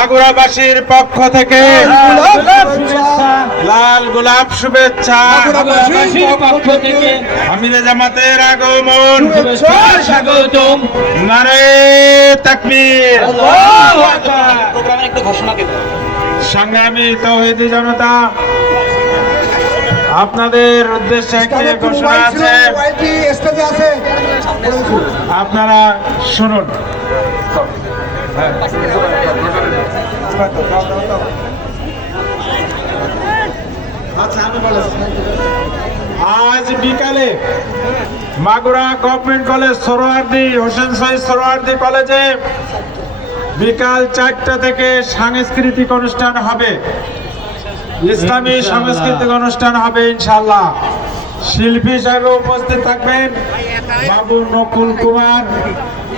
মাগুরাবাসীর পক্ষ থেকে লাল গোলাপ শুভেচ্ছা। আমিরে জামাতের আগমন, স্বাগতম। নারে তাকবীর। সংগ্রামী তাওহীদি জনতা, আপনাদের উদ্দেশ্যে একটি ঘোষণা আছে, আপনারা শুনুন। আজ বিকালে মাগুরা গভর্নমেন্ট কলেজ সোহরাওয়ার্দী, হোসেন শহীদ সোহরাওয়ার্দী কলেজে বিকাল 4টা থেকে সাংস্কৃতিক অনুষ্ঠান হবে, ইসলামী সাংস্কৃতিক অনুষ্ঠান হবে ইনশাআল্লাহ। শিল্পী হিসাবে উপস্থিত থাকবেন বাবু নকুল কুমার,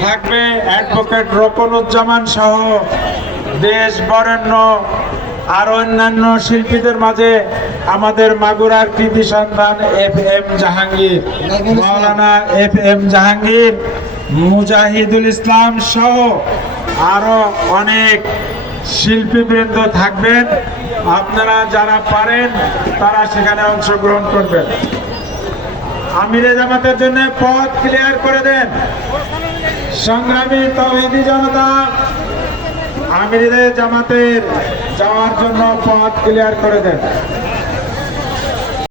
থাকবে অ্যাডভোকেট রোকনুজ্জামান সহ দেশ বরেণ্য আর অন্যান্য শিল্পীদের মাঝে আমাদের মাগুরার কৃতি সন্তান FM জাহাঙ্গীর, মাওলানা FM জাহাঙ্গীর, মুজাহিদুল ইসলাম সহ আরো অনেক শিল্পীবৃন্দ থাকবেন। আপনারা যারা পারেন তারা সেখানে অংশগ্রহণ করবেন। আমিরে জামাতের জন্য পথ ক্লিয়ার করে দেন। সংগ্রামী তাওহীদি জনতা, আমিরে জামাতের যাওয়ার জন্য পথ ক্লিয়ার করে দেন।